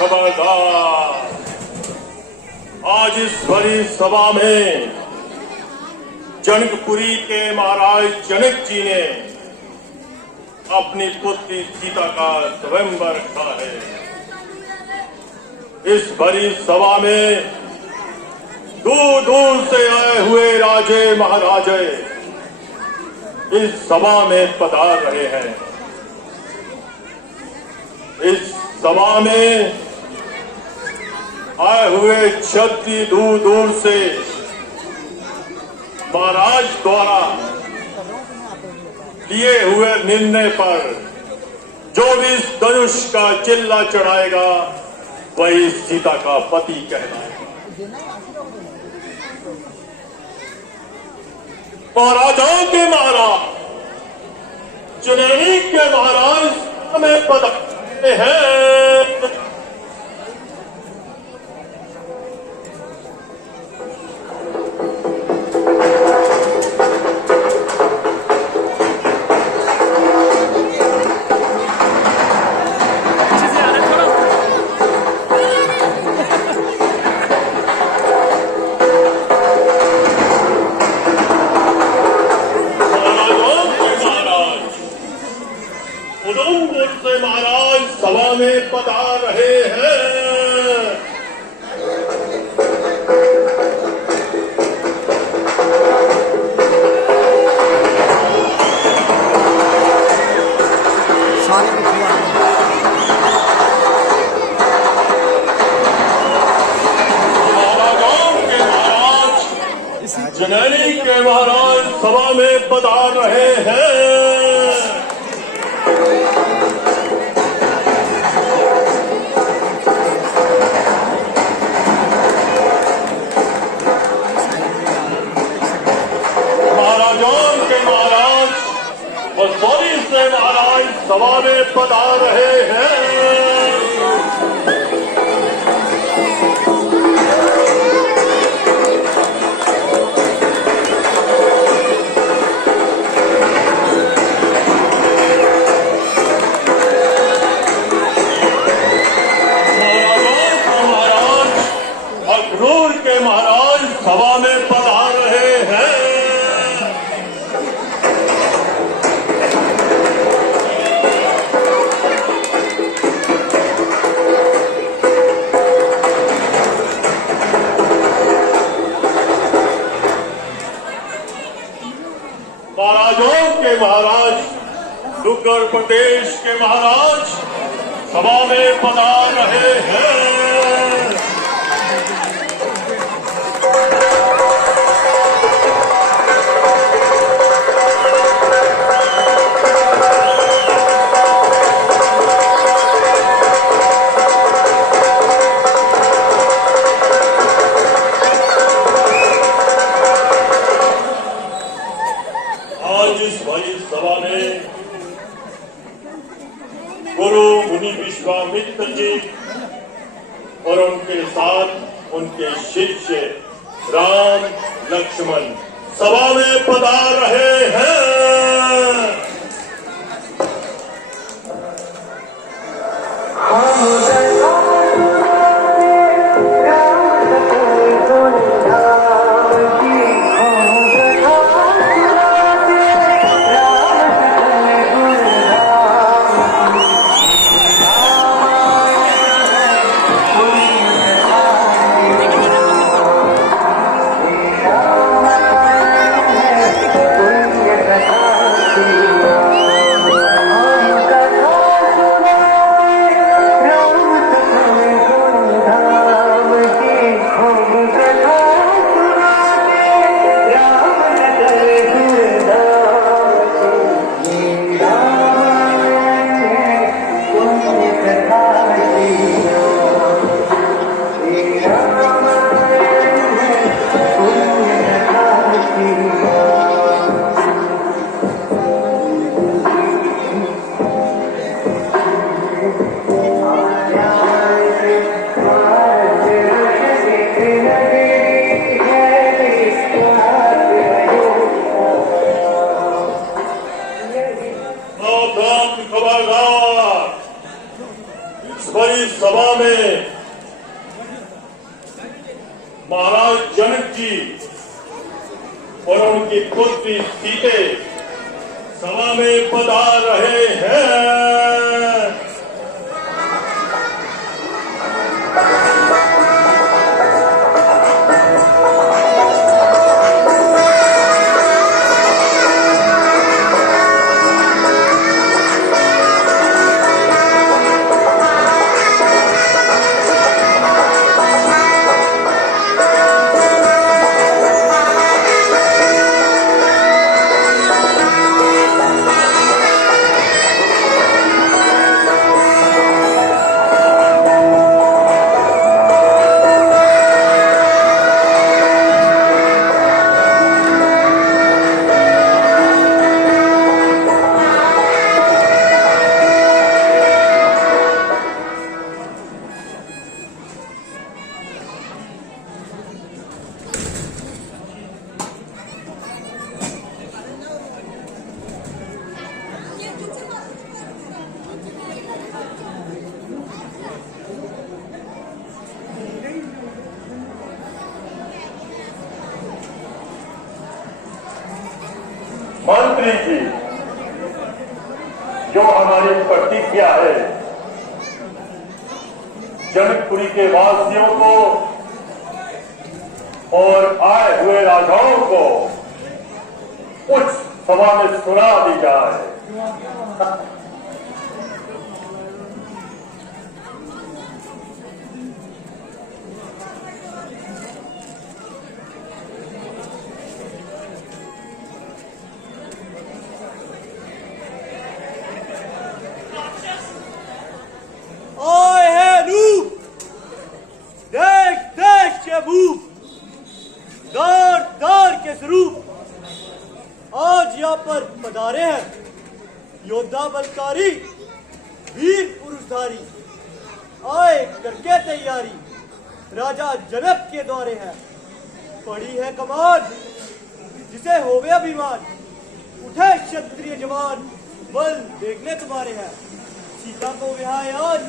खबरदार, आज इस बड़ी सभा में जनकपुरी के महाराज जनक जी ने अपनी पुत्री सीता का स्वयंवर रखा है। इस बड़ी सभा में दूर दूर से आए हुए राजे महाराजे इस सभा में पधार रहे हैं। इस सभा में आए हुए क्षत्रिय दूर दूर से महाराज द्वारा लिए हुए निर्णय पर जो भी इस धनुष का चिल्ला चढ़ाएगा वही सीता का पति कहलाएगा। महाराजाओं के महाराज, चुनैनी के महाराज हमें पधारते हैं। महाराज सभा में पधार रहे हैं। महाराजाओं के महाराज, जनैनी के महाराज सभा में पधार रहे हैं। महाराज सभा में पधार रहे हैं। महाराज अखनूर के महाराज सभा में पधार रहे हैं। महाराजों के महाराज, डुग्गर प्रदेश के महाराज सभा में पधार रहे हैं। आज इस बड़ी सभा में गुरु मुनि विश्वामित्र जी और उनके साथ उनके शिष्य राम लक्ष्मण सभा में पधार रहे हैं। जनक जी और उनकी पुत्री सीते सभा में पधार रहे हैं। मंत्री जी, जो हमारी प्रतिज्ञा है जनकपुरी के वासियों को और आए हुए राजाओं को उच्च सभा में सुना दी जाए। दौर दौर के स्वरूप आज यहाँ पर पधारे हैं योद्धा बलकारी वीर पुरुषधारी आए करके तैयारी राजा जनक के द्वारे है। पड़ी है कमान जिसे होवे अभिमान, उठे क्षत्रिय जवान बल देखने तुम्हारे हैं। सीता को विहाय आज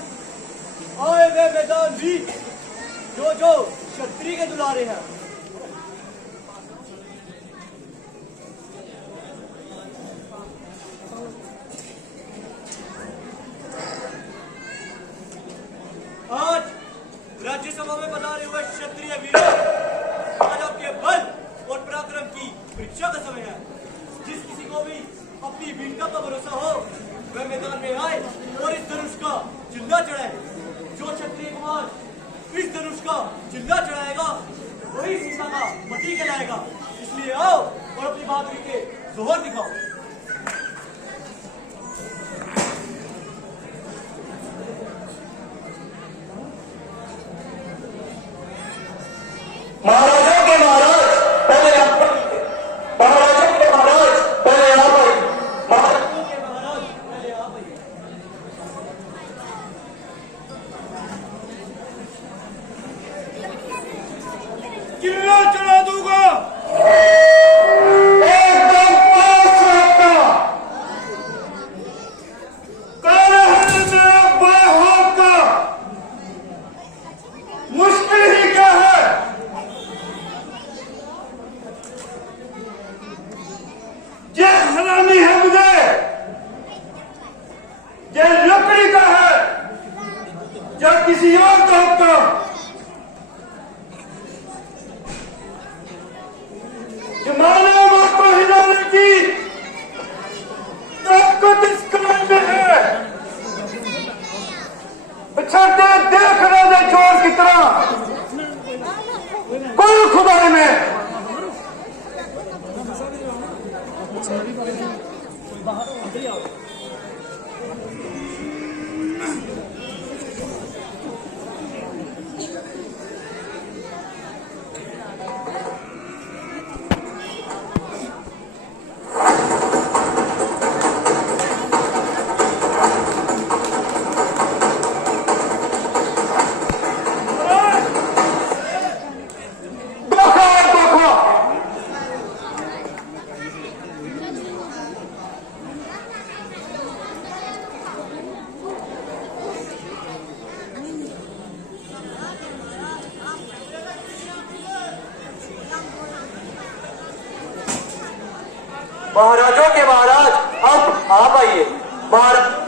आए वे मैदान भी जो जो क्षत्रिय के दुलारे हैं। आज राज्यसभा में पधारे हुए क्षत्रिय वीरों, आज आपके बल और पराक्रम की परीक्षा का समय है। जिस किसी को भी अपनी वीरता का भरोसा हो वह मैदान में आए और इस धनुष का चिल्ला चढ़ाए। जो क्षत्रिय कुमार इस धनुष का चिल्ला चढ़ाएगा वही सीता का पति कहलाएगा। इसलिए आओ और अपनी बहादुरी के जोहर दिखाओ। महाराजा के महाराज पहले आप महाराजा के महाराज पहले आप महाराजा के महाराज पहले आप चिल्ला चढ़ा दूंगा एकदम पास रहता का मुश्किल ही क्या है। ये हरामी है मुझे, ये लकड़ी का है या किसी और का हुक्म। ये मानव को हिलाने की ताकत इस कान में है। बछड़ते देख राजा चोर की तरह कोई खुदाई में महाराजों के महाराज अब आप आइए। महाराज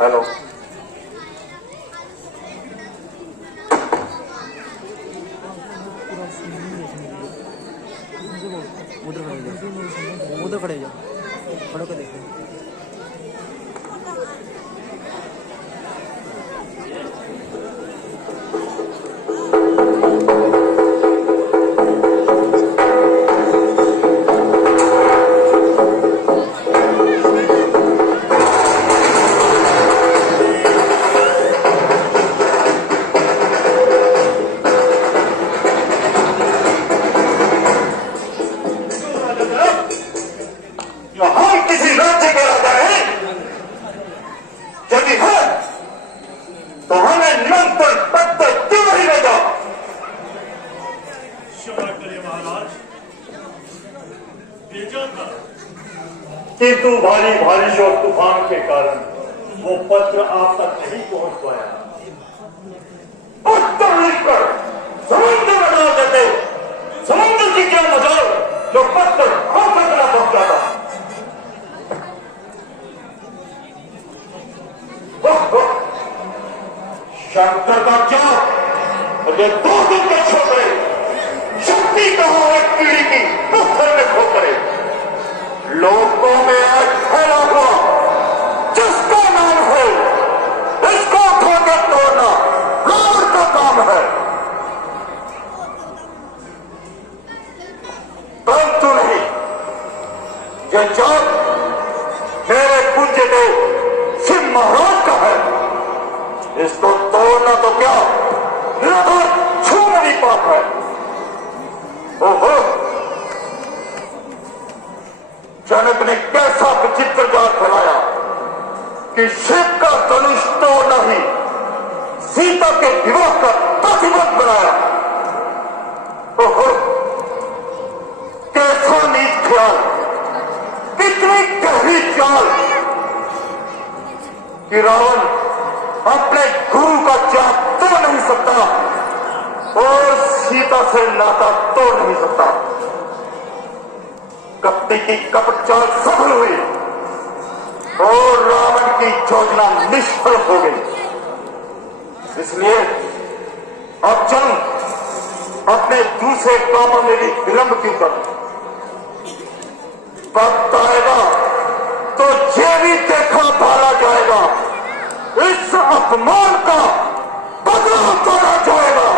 हेलो उधर खड़े जाओ, खड़ो के देखो। किंतु भारी बारिश और तूफान के कारण वो पत्र आप तक नहीं पहुंच पाया। पत्र लिखकर समुद्र में डाल देते, समुद्र की क्या मजाल जो पत्र हम तक न पहुंचाता। शंकर का क्या मुझे 2 दिन के छोकरे शक्ति कहो एक पीढ़ी की पत्थर में ठोकरे। लोगों में आज फैला हुआ जिसका नाम है इसको ठोकर तोड़ना रावण का काम है। परंतु नहीं, ये जाप मेरे पूज्य देव शिव महाराज का है। इसको तोड़ना तो क्या निराधार छूना भी पाप है। ओहो, जनक ने कैसा विचित्र जाल फैलाया कि शिव का धनुष तोड़ना ही सीता के विवाह का प्रतिबंध बनाया। ओहो, कैसा नीच ख्याल, कितनी गहरी चाल कि रावण अपने गुरु का जाप तोड़ नहीं सकता और सीता से नाता तोड़ नहीं सकता। कपटी की कपट चाल सफल हुई और रावण की योजना निष्फल हो गई। इसलिए अब चल अपने दूसरे कामों में भी विलंब क्यों कर। वक्त आएगा तो ये भी देखा भाला जाएगा, इस अपमान का बदला तोड़ा जाएगा।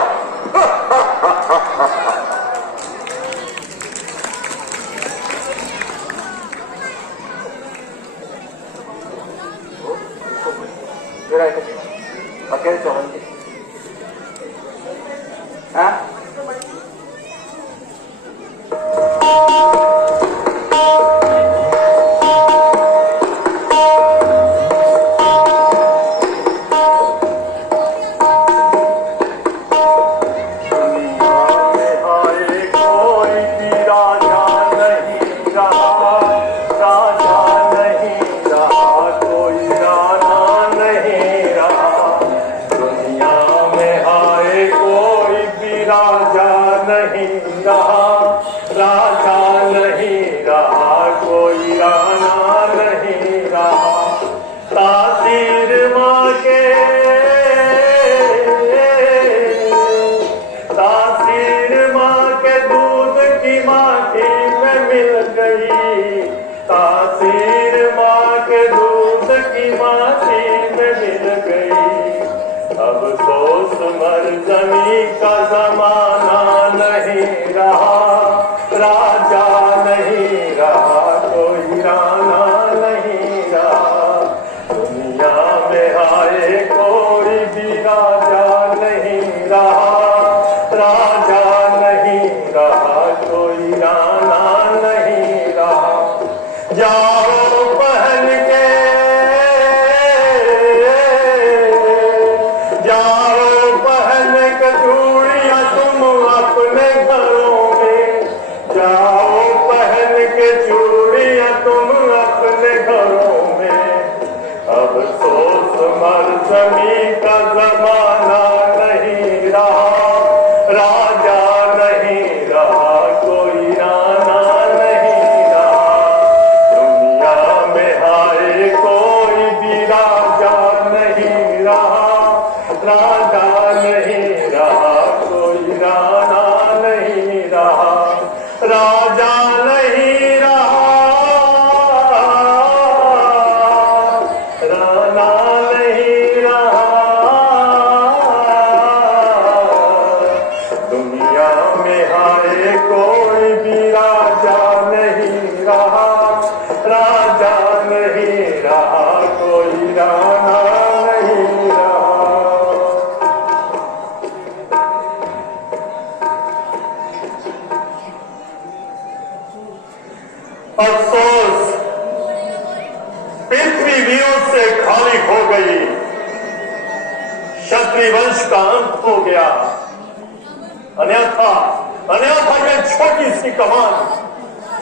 अकेले चौबंदी का जमाना नहीं रहा, राजा नहीं रहा, कोई राना नहीं रहा। दुनिया में आए कोई भी राजा नहीं रहा, राजा नहीं रहा, कोई राना नहीं रहा। जाओ पहन के, जाओ पहन के चूड़ियां तुम अपने घरों में, जाओ पहन के चूड़ियां तुम अपने घरों में। अब सोच मर जमी का जमाना नहीं रहा, राजा नहीं रहा, कोई राना नहीं रहा। दुनिया में आए कोई भी राजा नहीं रहा, राजा नहीं रहा, कोई राना नहीं रहा, राजा नहीं रहा, राना नहीं रहा। दुनिया में आए कोई भी राजा नहीं रहा, राजा नहीं रहा, कोई राना नहीं रहा। अफसोस पृथ्वी वीरों से खाली हो गई, क्षत्रिय वंश का अंत हो गया। अन्यथा अन्यथा ये छोटी सी कमान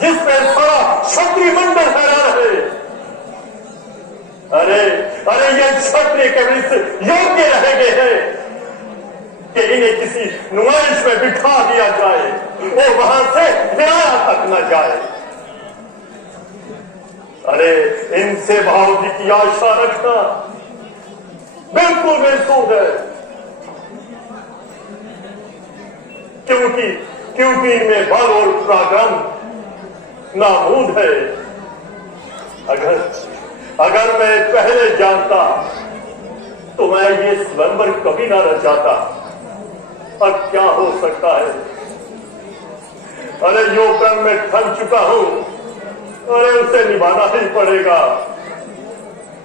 जिस पे सारा क्षत्रिय मंडल हैरान है, ये केवल इस योग्य रह गए हैं कि इन्हें किसी नुमाइश में बिठा दिया जाए और वहां से गिराया तक न जाए। अरे इनसे भाव की आशा रखना बिल्कुल बेसूद है, क्योंकि इनमें बल और पराक्रम नामूद है। अगर मैं पहले जानता तो मैं ये स्वयंवर कभी ना रचाता। अब क्या हो सकता है? अरे जो कर्म में थक चुका हूं, अरे उसे निभाना ही पड़ेगा,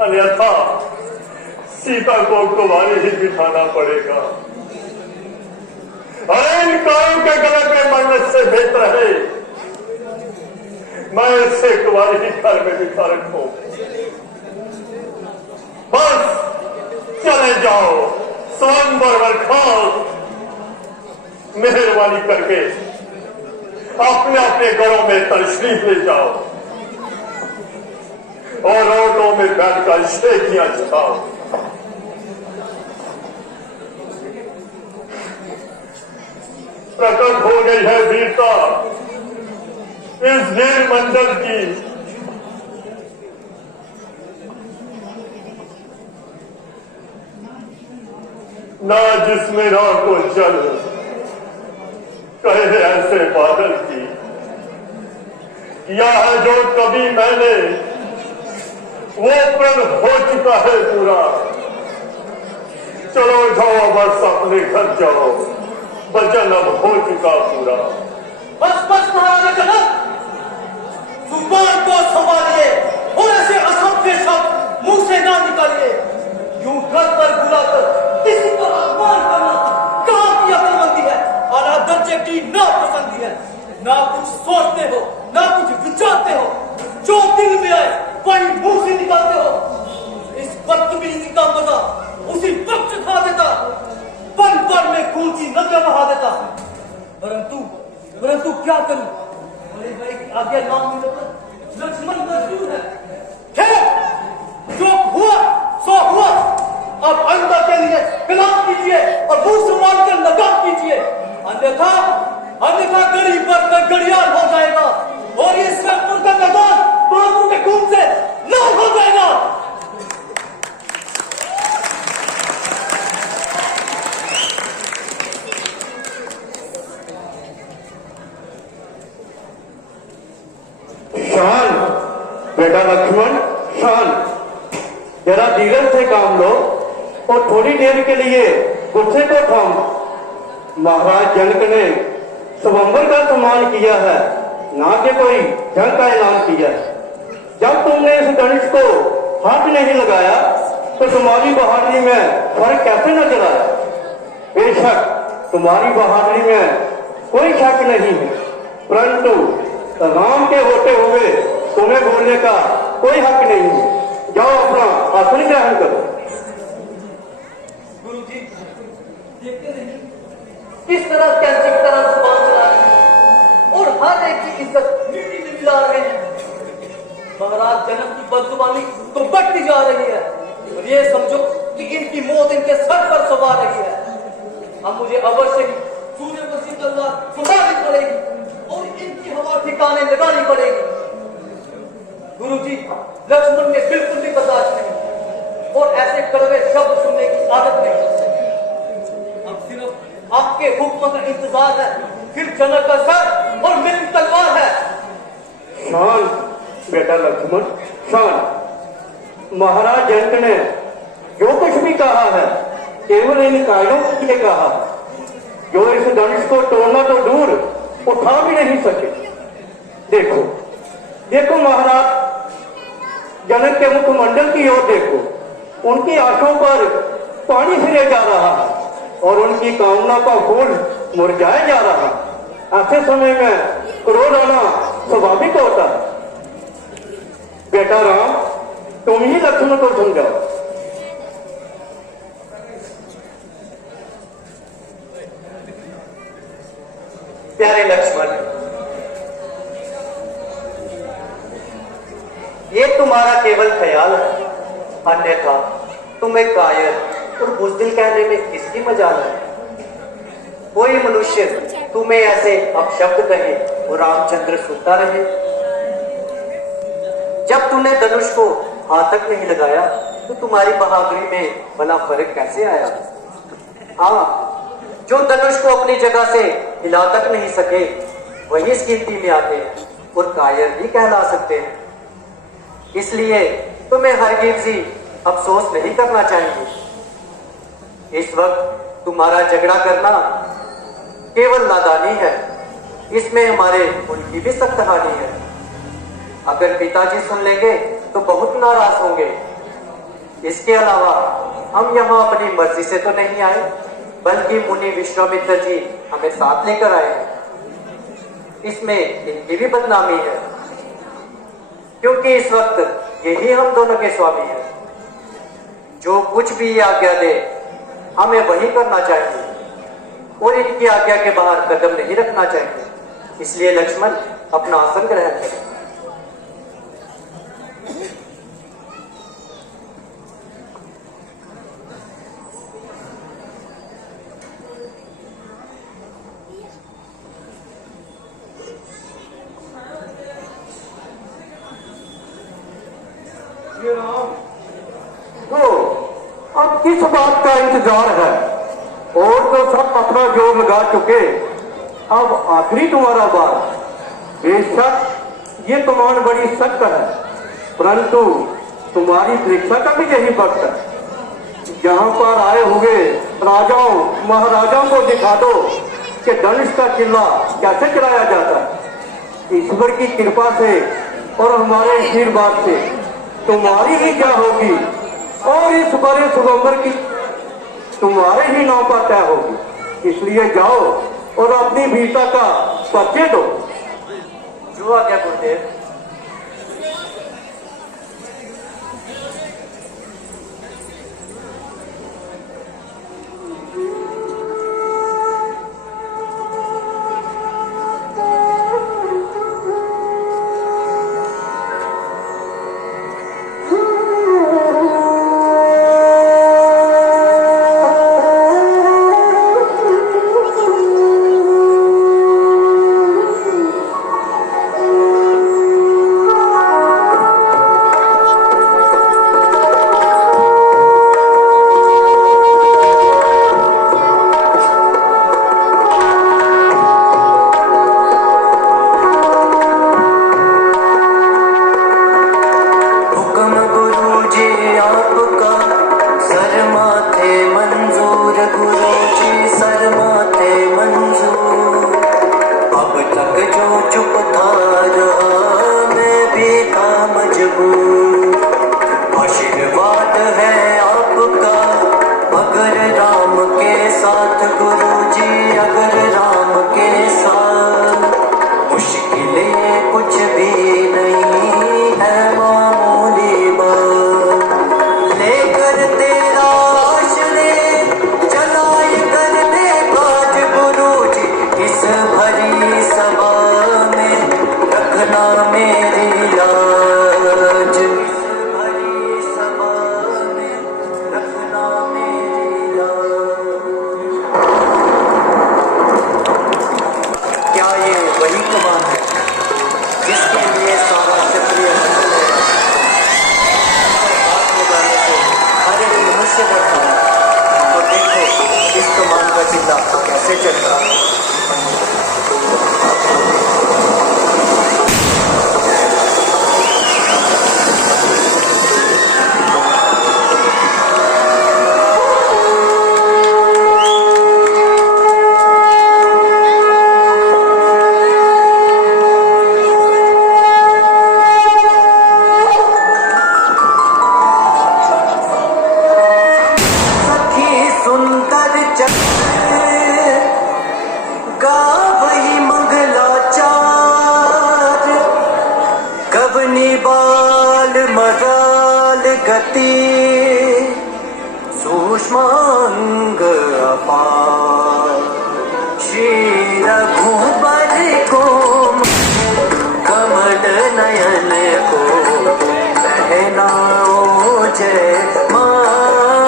अन्यथा सीता को कुंवारी ही बिठाना पड़ेगा। अरे इन कारों के गले पे मरने से बेहतर है मैं इसे कुंवारी ही घर में बिठा रखूं। बस चले जाओ स्वयंवर खास, मेहरबानी करके अपने अपने घरों में तशरीफ ले जाओ और ऑटो में बैठकर शेखियां चलाओ। प्रकट हो गई है वीरता इस वीर मंडल की। ना जिसमें राह को चल कहे ऐसे बादल की, किया है जो कभी मैंने वो प्रण हो चुका है पूरा। चलो जाओ बस अपने घर जाओ, वचन अब हो चुका पूरा। बस बस महाराजा जनक, जुबान को संभालिए और ऐसे असभ्य शब्द मुंह से ना निकालिए। यूं घर पर बुलाकर किसी पर अपमान करना कहाँ की अक्लमंदी है, आला दर्जे की नापसंदी है। ना कुछ सोचते हो, ना कुछ विचारते हो, जो दिल में आए वही मुंह से निकालते हो। इस बदतमीजी का मजा उसी वक्त खा देता, पल पल में खून की नदियां बहा देता। परंतु क्या करूं? अरे भाई आगे नाम मिलकर लक्ष्मण मजबूर है। खैर जो हुआ सो हुआ, अब अंदर के लिए कलाम कीजिए और मुंह संभाल कर लगाम कीजिए, अन्यथा गड़ी पर गड़ियाल हो जाएगा और ये सैदपुर का मैदान बाबू के खून से लाल हो जाएगा। शांत बेटा लक्ष्मण, शांत। जरा धीरज से काम लो और थोड़ी देर के लिए गुस्से को थाम। महाराज जनक ने स्वयंवर का सम्मान किया है, ना कि कोई जंग का ऐलान किया है। जब तुमने इस धनुष को हाथ नहीं लगाया तो तुम्हारी बहादुरी में फर्क कैसे नजर आया? बेशक तुम्हारी बहादुरी में कोई शक नहीं है, परंतु राम के होते हुए तुम्हें बोलने का कोई हक नहीं है। जाओ अपना आसन ग्रहण करो। गुरु जी देखते नहीं किस तरह कैंची की तरह जुबान चला रहे हैं और हर एक की इज्जत मिट्टी में मिला रहे हैं। महाराज जनक की बदजुबानी तो बढ़ती जा रही है और ये समझो कि इनकी मौत इनके सर पर सवार रही है। अब मुझे अवश्य ही सूर्यवंशी तलवार संभालनी पड़ेगी और इनकी हवा ठिकाने लगानी पड़ेगी। गुरु जी लक्ष्मण में बिल्कुल भी बर्दाश्त नहीं और ऐसे कड़वे शब्द सुनने की आदत नहीं। अब सिर्फ आपके हुक्म का इंतजार है, फिर जनक का सर और मेरी तलवार है। शांत बेटा लक्ष्मण, शांत। महाराज जनक ने जो कुछ भी कहा है केवल इन कायरों के लिए कहा है, जो इस धनुष को तोड़ना तो दूर उठा भी नहीं सके। देखो देखो महाराज जनक के मुखमंडल की ओर देखो, उनकी आंखों पर पानी फिरे जा रहा है और उनकी कामना का फूल मुरझाया जा रहा है। ऐसे समय में क्रोध आना स्वाभाविक होता है। बेटा राम, तुम ही लक्ष्मण को समझाओ। प्यारे लक्ष्मण, ये तुम्हारा केवल ख्याल है, अन्यथा तुम्हें कायर और बुज़दिल कहने में किसकी मजाल है? कोई मनुष्य तुम्हें ऐसे अपशब्द कहे और रामचंद्र सुनता रहे। जब तूने धनुष को हाथ तक नहीं लगाया तो तुम्हारी बहादुरी में भला फर्क कैसे आया? हाँ, जो धनुष को अपनी जगह से हिला तक नहीं सके वही इस गिनती में आते हैं और कायर भी कहला सकते हैं। इसलिए तुम्हें हरगिज़ ही अफसोस नहीं करना चाहिए। इस वक्त तुम्हारा झगड़ा करना केवल नादानी है, इसमें हमारे उनकी भी सख्त हानि है। अगर पिताजी सुन लेंगे तो बहुत नाराज होंगे। इसके अलावा हम यहाँ अपनी मर्जी से तो नहीं आए, बल्कि मुनि विश्वामित्र जी हमें साथ लेकर आए हैं। इसमें इनकी भी बदनामी है, क्योंकि इस वक्त यही हम दोनों के स्वामी हैं। जो कुछ भी आज्ञा दे हमें वही करना चाहिए और इनकी आज्ञा के बाहर कदम नहीं रखना चाहिए। इसलिए लक्ष्मण अपना आसन ग्रहण करें। तो अब किस बात का इंतजार है? और तो सब अपना जोर लगा चुके, अब आखिरी तुम्हारा बार। बेशक ये कमान बड़ी सख्त है, परंतु तुम्हारी परीक्षा का भी यही वक्त है। जहां पर आए हुए राजाओं महाराजाओं को दिखा दो कि धनुष का किला कैसे चलाया जाता है। ईश्वर की कृपा से और हमारे आशीर्वाद से तुम्हारी ही क्या होगी और इस बड़े सुगंबर की तुम्हारे ही नाव पर तय होगी। इसलिए जाओ और अपनी वीरता का परिचय दो। जो आज्ञा गुरुदेव। कैसे चलता सूक्ष्मांग अपार श्री रघुबर को कमल नयन को कहना जय मां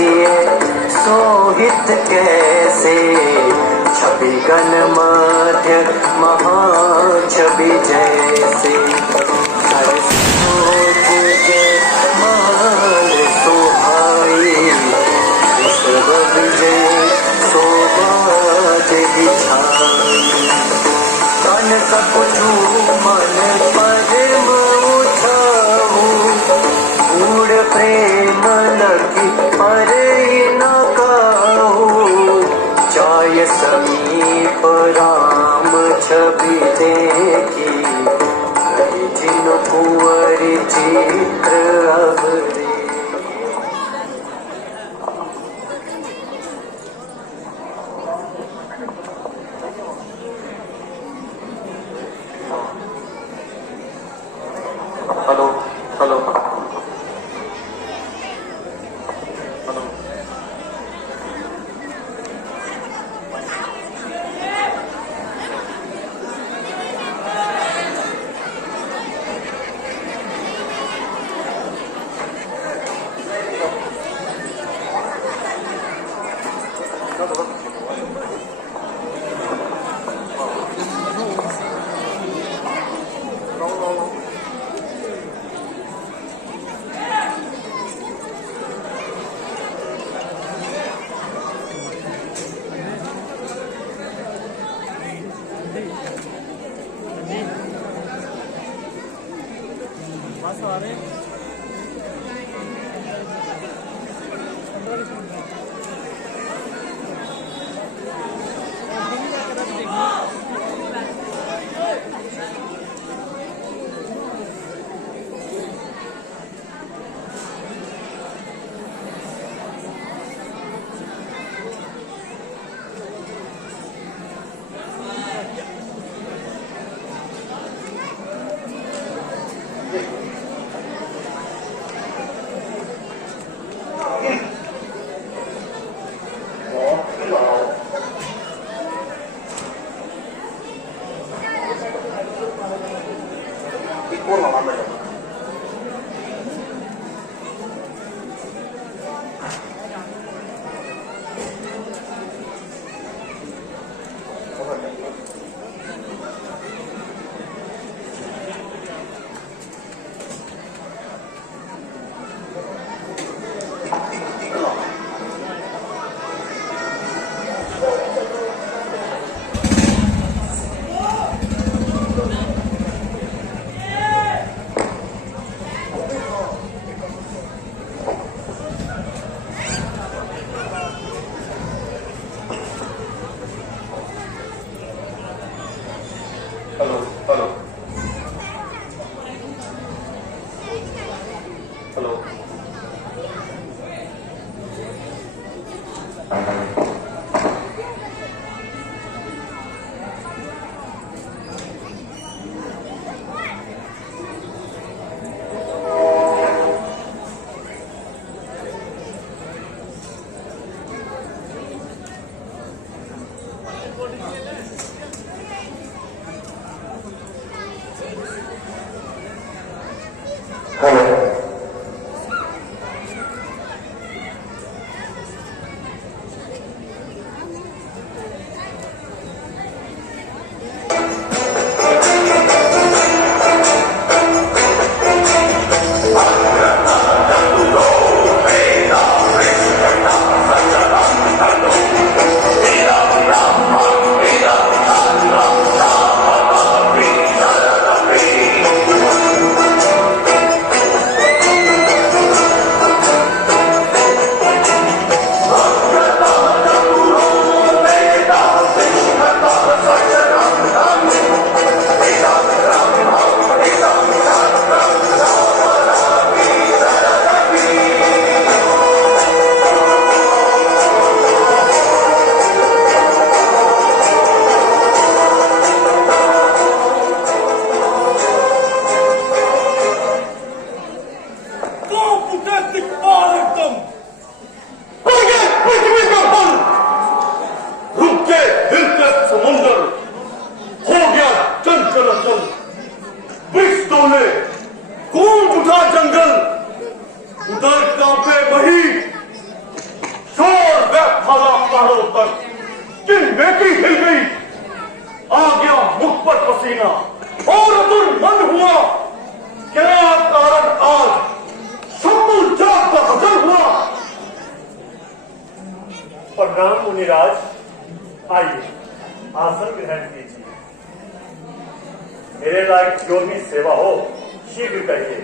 सिए सोहित कैसे छवि गण मध्य महाछवि जैसे हर सोच के मान सुहाई विश्व विजय शोभा छाई तन कछु मन पद्म उठाऊ गूढ़ प्रेम लगी पर न कहूँ चाय समीप राम छवि देखी कही जिन कुंवर चित्र अवरी हेलो हेलो हेलो पहाड़ों तक कि नेकी हिल गई, आ गया मुख पर पसीना और मन हुआ, क्या कारण आज शंभू जाग का बदल हुआ। प्रणाम मुनिराज, आइए आसन ग्रहण कीजिए। मेरे लायक जो भी सेवा हो शीघ्र करिए।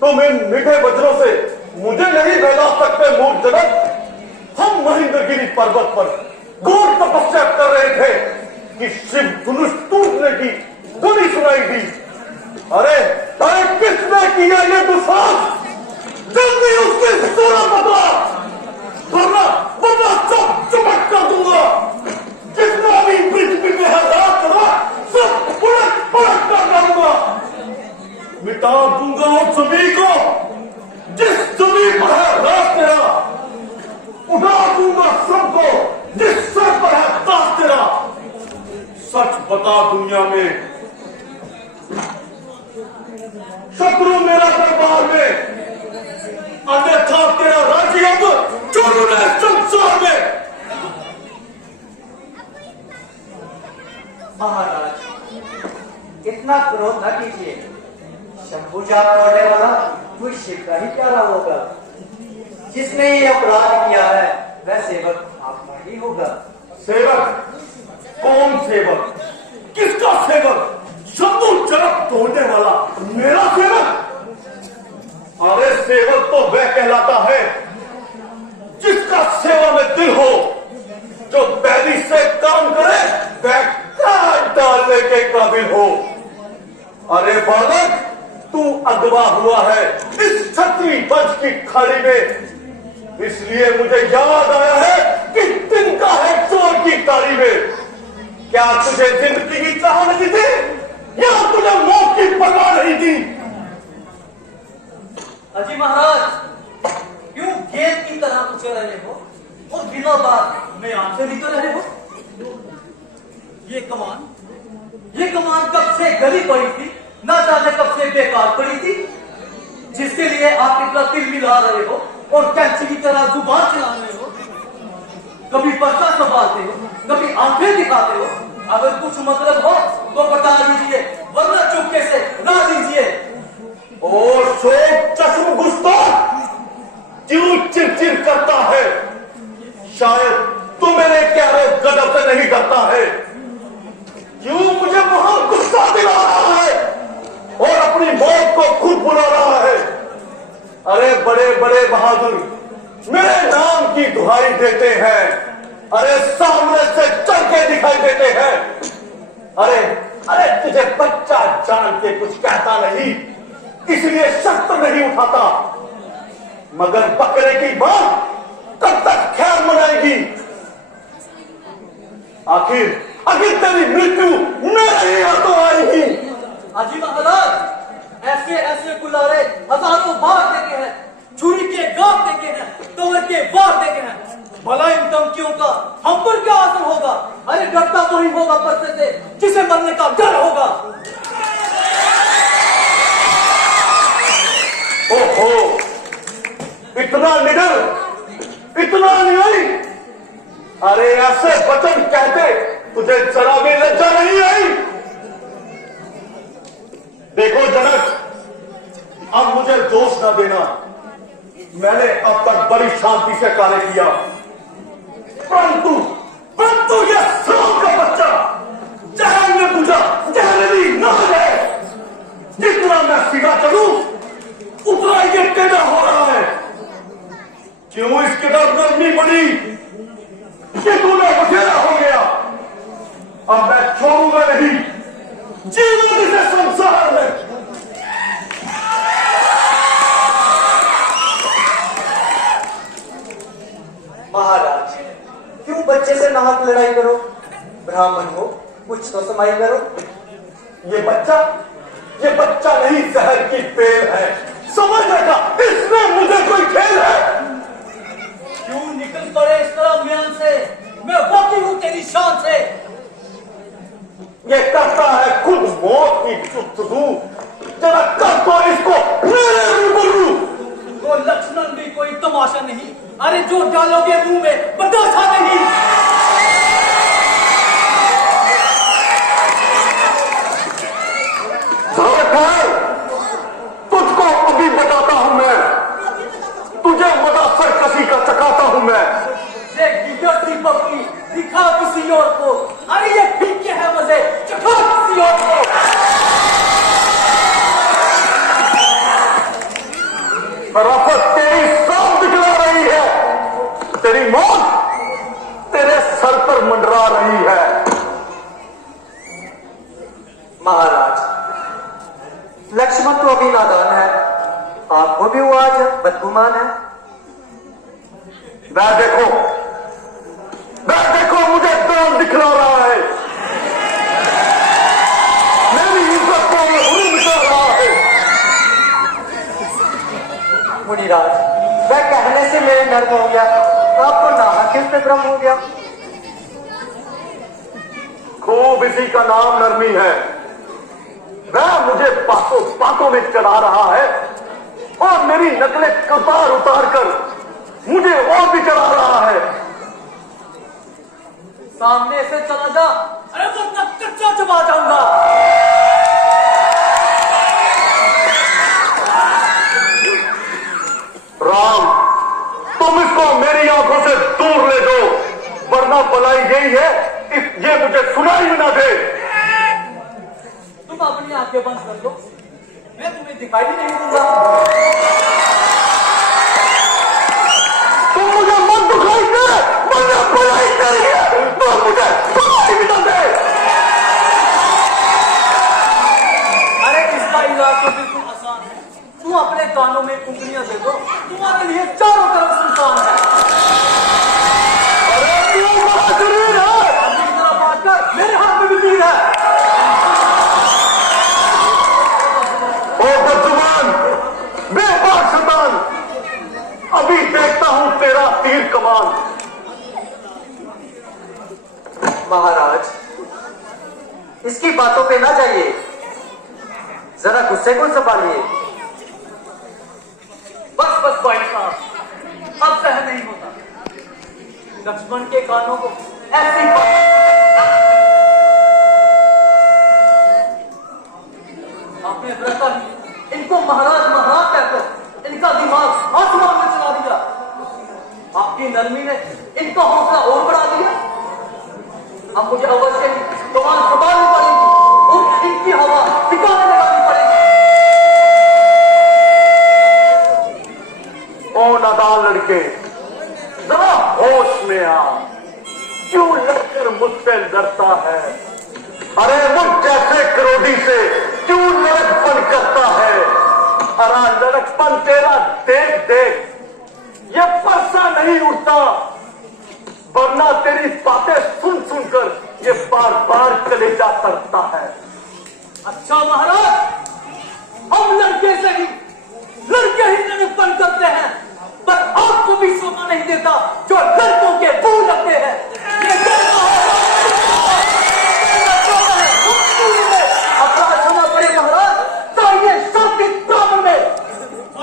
तुम इन मीठे वज्रों से मुझे नहीं बहला सकते मूर्ख जनक। हम महेंद्रगिरी पर्वत पर घोर तपस्या कर रहे थे कि शिव धनुष टूटने की ध्वनि सुनाई दी। अरे किसने किया ये दुस्साहस? जल्दी उसकी सूरत बता, वरना चुपट कर दूंगा। जितना भी पृथ्वी में हजात करा सब पलट कर डालूंगा। मिटा दूंगा उस जमीन को जिस जमीन पर है राज तेरा, उठा दूंगा सबको जिस सर पर है ताज तेरा। सच बता दुनिया में शत्रु मेरा दरबार में, अन्यथा तेरा राज्य अब चोरों ने संसार में। महाराज इतना क्रोध न कीजिए। शंभू जाग तोड़ने वाला कोई शिव का ही प्यारा होगा। जिसने ये अपराध किया है वह सेवक आपका ही होगा। सेवक? कौन सेवक? किसका सेवक? शंभू जाग तोड़ने वाला मेरा सेवक? अरे सेवक तो वह कहलाता है जिसका सेवा में दिल हो, जो बैरी से काम करे वह काट डालने के काबिल हो। अरे बालक, तू अगवा हुआ है इस छतरी वंश की खाड़ी में, इसलिए मुझे याद आया है कि दिन का है चोर की तारी में। क्या तुझे जिंदगी की चाह नहीं थी या तुझे मौत की परवाह नहीं थी? अजी महाराज क्यों गेंद की तरह उछल रहे हो और दिनों बाद मैं आंखें निकल रहे हो? ये कमान कब से गली पड़ी थी, ना जाने कब से बेकार पड़ी थी, जिसके लिए आप इतना तिल मिला रहे हो और कैंची की तरह जुबान चला रहे हो। कभी पर्चा संभालते हो, कभी आंखें दिखाते हो। अगर कुछ मतलब हो तो बता दीजिए, वरना चुपके से ना दीजिए। और शोक चश्म गुस्ताख क्यों चिरचिर करता है? शायद तू मेरे प्यारे गदर से नहीं डरता है। क्यों मुझे बहुत गुस्सा दिला रहा है और अपनी मौत को खुद बुला रहा है? अरे बड़े बड़े बहादुर मेरे नाम की दुहाई देते हैं। अरे सामने से चल के दिखाई देते हैं। अरे तुझे बच्चा जान के कुछ कहता नहीं, इसलिए शस्त्र नहीं उठाता। मगर बकरे की मां कब तक खैर मनाएगी? आखिर तेरी मृत्यु मेरे हाथों आएगी। अजी महाराज ऐसे ऐसे गुलारे हजारों बार देखे हैं, छुरी के गांव देखे हैं, तोड़ के बार देखे हैं। भला इन धमकियों का हम पर क्या असर होगा? अरे डरता वही होगा पर्चे से जिसे मरने का डर होगा। ओहो, इतना निडर, इतना न्यायी। अरे ऐसे वचन कहते तुझे जरा भी लज्जा नहीं आई? देखो जनक, अब मुझे दोष न देना। मैंने अब तक बड़ी शांति से कार्य किया, परंतु यह सांप का बच्चा जहन में पूछा जहरीली ना है। जितना मैं सीधा चलूं उतना ये टेढ़ा हो रहा है। क्यों इसके दर गर्मी पड़ी कि तूने बखेरा हो गया? अब मैं छोड़ूंगा नहीं, जीवन इसे संसार में। महाराज क्यों बच्चे से नाहक लड़ाई करो? ब्राह्मण हो, कुछ तो समाई करो। ये बच्चा नहीं जहर की पेल है। समझ बेटा, इसमें मुझे कोई खेल है? क्यों निकल पड़े इस तरह म्यान से? मैं वाकई हूं तेरी शान से। ये करता है खुद मौत की गुफ्तगू। जरा कर तो इसको मेरे रूबरू। वो लक्ष्मण भी कोई तमाशा नहीं, अरे जो डालोगे मुंह में बर्दाश्त नहीं। तुझको अभी बताता हूं मैं, तुझे मजा सरकशी का चखाता हूं मैं। ये गिरती पपड़ी दिखा किसी और को, अरे ये फीके है मजे चखा किसी और को। शराफत तेरी साफ दिखला रही है, तेरी मौत तेरे सर पर मंडरा रही है। महाराज, लक्ष्मण तो अभी नादान है, आपको भी वो आज बदगुमान है। मैं देखो मुझे दान दिखला रहा है, मेरी इज्जत को हुरूम कर रहा है। मुनिराज, वह कहने से मेरे नर्म हो गया, आपको नाहक पे भ्रम हो गया। खूब इसी का नाम नरमी है। वह मुझे बातों में चढ़ा रहा है और मेरी नकलें उतार कर मुझे और भी चढ़ा रहा है। सामने से चला जा, अरे वरना कच्चा चबा जाऊंगा। राम, तुम इसको मेरी आंखों से दूर ले दो, वरना भलाई यही है ये मुझे सुनाई भी ना दे। तुम अपनी आंखें बंद कर लो, मैं तुम्हें दिखाई भी नहीं दूंगा। तुम मुझे मत दुखाई दे, वरना भलाई नहीं है तो मुझे सुनाई भी ना दे। अरे इसका इलाज तो बिल्कुल आसान है, तुम अपने कानों में उंगलियां दे दो, तुम्हारे लिए चारों तरफ सुल्तान है। अरे तू बड़ा शरीर है, अभी इतना बात कर, मेरे हाथ में भी तीर है। ओ बदजुबान, बेबाक शैतान, अभी देखता हूं तेरा तीर कमान। महाराज, इसकी बातों पे ना जाइए, जरा गुस्से को संभालिए। बस भाई साहब, अब सहन नहीं होता। लक्ष्मण के कानों को ऐसी बात आपने व्रता ही इनको महाराज महाराज कहकर इनका दिमाग आसमान में चला दिया। आपकी नरमी ने इनका हौसला और बढ़ा दिया। अब मुझे अवश्य ही कमान संभालनी पड़ेगी और इनकी हवा ठिकाने लगानी पड़ेगी। ओ नादान लड़के, जरा होश में आ, क्यों लड़कर मुझसे डरता है? अरे मुझ जैसे क्रोधी से क्यों लड़कपन करता है? अरे लड़कपन तेरा देख देख ये परसा नहीं उठता, वरना तेरी बातें सुन सुनकर ये बार बार कलेजा तरता है। अच्छा महाराज, हम लड़के से ही लड़के ही लड़कपन करते हैं, पर आपको भी सोना नहीं देता जो लड़कों के भूल लगते हैं। ये अपराध होना पड़े महाराज, तो ये शांति ब्राह्मण में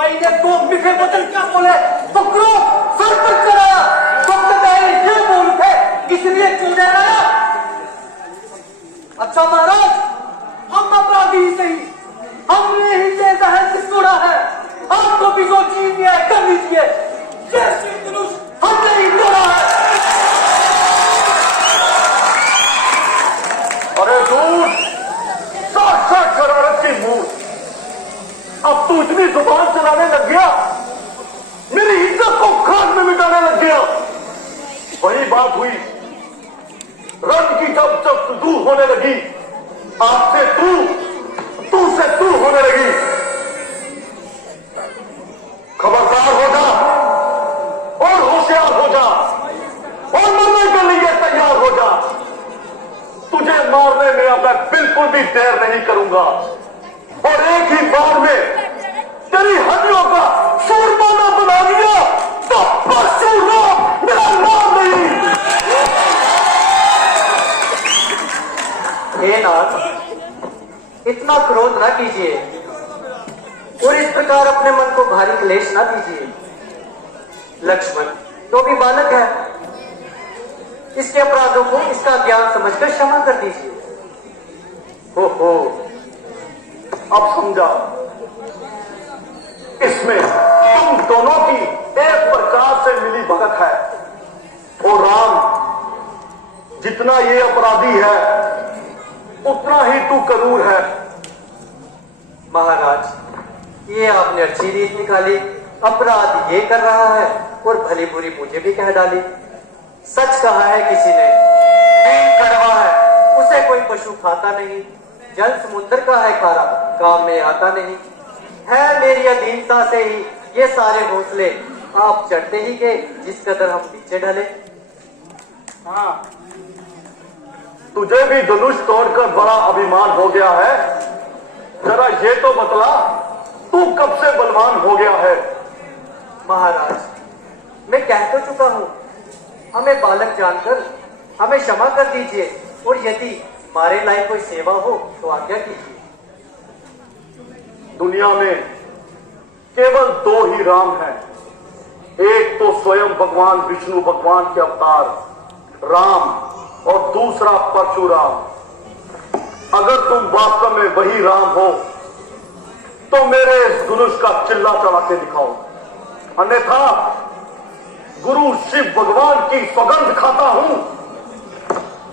आईने को मीठे बदल क्या बोले तो क्रोध सर पर चढ़ाया, तो ये बोल थे इसलिए चुने लाया। अच्छा महाराज, हम अपराधी ही सही, हमने ही ये जहर तोड़ा है, आपको भी जो चीज दिया है कर लीजिए। जैसे धनुष हमने ही तोड़ा है। अरे दूर, साक्षात शरारत की मूर्त, अब तू इतनी जुबान चलाने लग गया, मेरी इज्जत को खाक में मिटाने लग गया। वही बात हुई रंग की, जब जब तू होने लगी, आपसे तू से तू होने लगी। खबरदार हो जा और होशियार हो जा और मरने के लिए तैयार हो जा। तुझे मारने में अब मैं बिल्कुल भी देर नहीं करूंगा और एक ही बार में तेरी हड्डियों का सूरमाना बना दिया तो परशुराम मेरा नाम नहीं। हे नाथ, इतना क्रोध न कीजिए और इस प्रकार अपने मन को भारी क्लेश न दीजिए। लक्ष्मण, तो भी बालक है। इसके अपराधों को इसका ज्ञान समझकर क्षमा कर दीजिए। हो, अब समझा। इसमें तुम दोनों की एक प्रकार से मिली भगत है। और राम जितना ये अपराधी है उतना ही तू करूर है। महाराज, ये आपने अच्छी रीत निकाली। अपराध ये कर रहा है और भली बुरी मुझे भी कह डाली। सच कहा है किसी ने, नीम कड़वा है उसे कोई पशु खाता नहीं। जल समुद्र का है खारा, काम में आता नहीं। है मेरी अधीनता से ही ये सारे घोंसले आप चढ़ते ही के जिस कदर हम पीछे ढले। हाँ, तुझे भी धनुष तोड़कर बड़ा अभिमान हो गया है। जरा ये तो बतला, तू कब से बलवान हो गया है? महाराज, मैं कह तो चुका हूं, हमें बालक जानकर हमें क्षमा कर दीजिए और यदि हमारे लायक कोई सेवा हो तो आज्ञा कीजिए। दुनिया में केवल दो ही राम हैं। एक तो स्वयं भगवान विष्णु भगवान के अवतार राम और दूसरा परशुराम। अगर तुम वास्तव में वही राम हो तो मेरे इस धनुष का चिल्ला चढ़ा के दिखाओ, अन्यथा गुरु शिव भगवान की सौगंध खाता हूं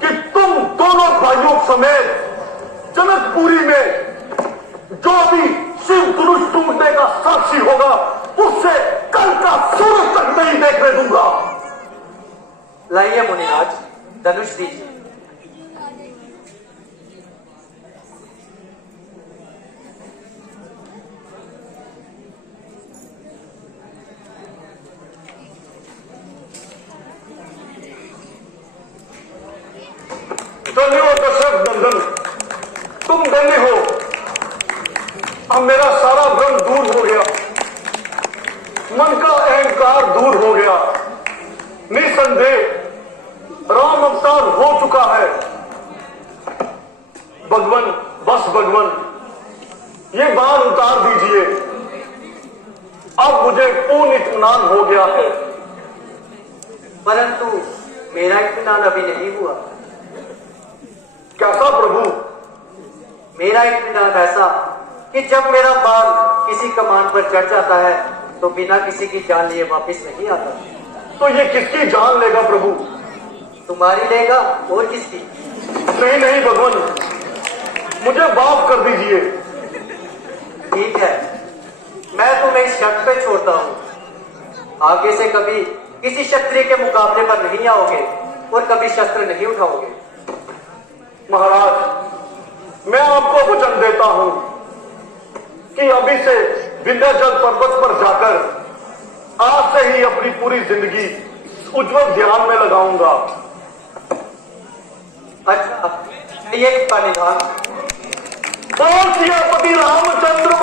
कि तुम दोनों भाइयों समेत जनकपुरी में जो भी शिव धनुष टूटने का साक्षी होगा उससे कल का सूरज तक नहीं देखने दूंगा। लाइए मुनिराज, धनुष दीजिए। धन्य हो दशरथ नंदन, तुम धन्य हो। अब मेरा सारा भ्रम दूर हो गया, मन का अहंकार दूर हो गया। निसंदेह राम अवतार हो चुका है। भगवान, बस भगवान, ये बाण उतार दीजिए। अब मुझे पूर्ण इत्मीनान हो गया है। परंतु मेरा इत्मीनान अभी नहीं हुआ। कैसा प्रभु? मेरा इत्मीनान ऐसा कि जब मेरा बाण किसी कमान पर चढ़ जाता है तो बिना किसी की जान लिए वापस नहीं आता। तो ये किसकी जान लेगा प्रभु? तुम्हारी लेगा और किसकी? नहीं नहीं भगवान, मुझे माफ कर दीजिए। ठीक है, मैं तुम्हें इस शर्त पे छोड़ता हूं। आगे से कभी किसी क्षत्रिय के मुकाबले पर नहीं आओगे और कभी शस्त्र नहीं उठाओगे। महाराज, मैं आपको वचन देता हूं कि अभी से विंध्याचल पर्वत पर जाकर आज से ही अपनी पूरी जिंदगी उज्जवल ध्यान में लगाऊंगा। अच्छा, ये इसका निधान। बोल सियापति रामचंद्र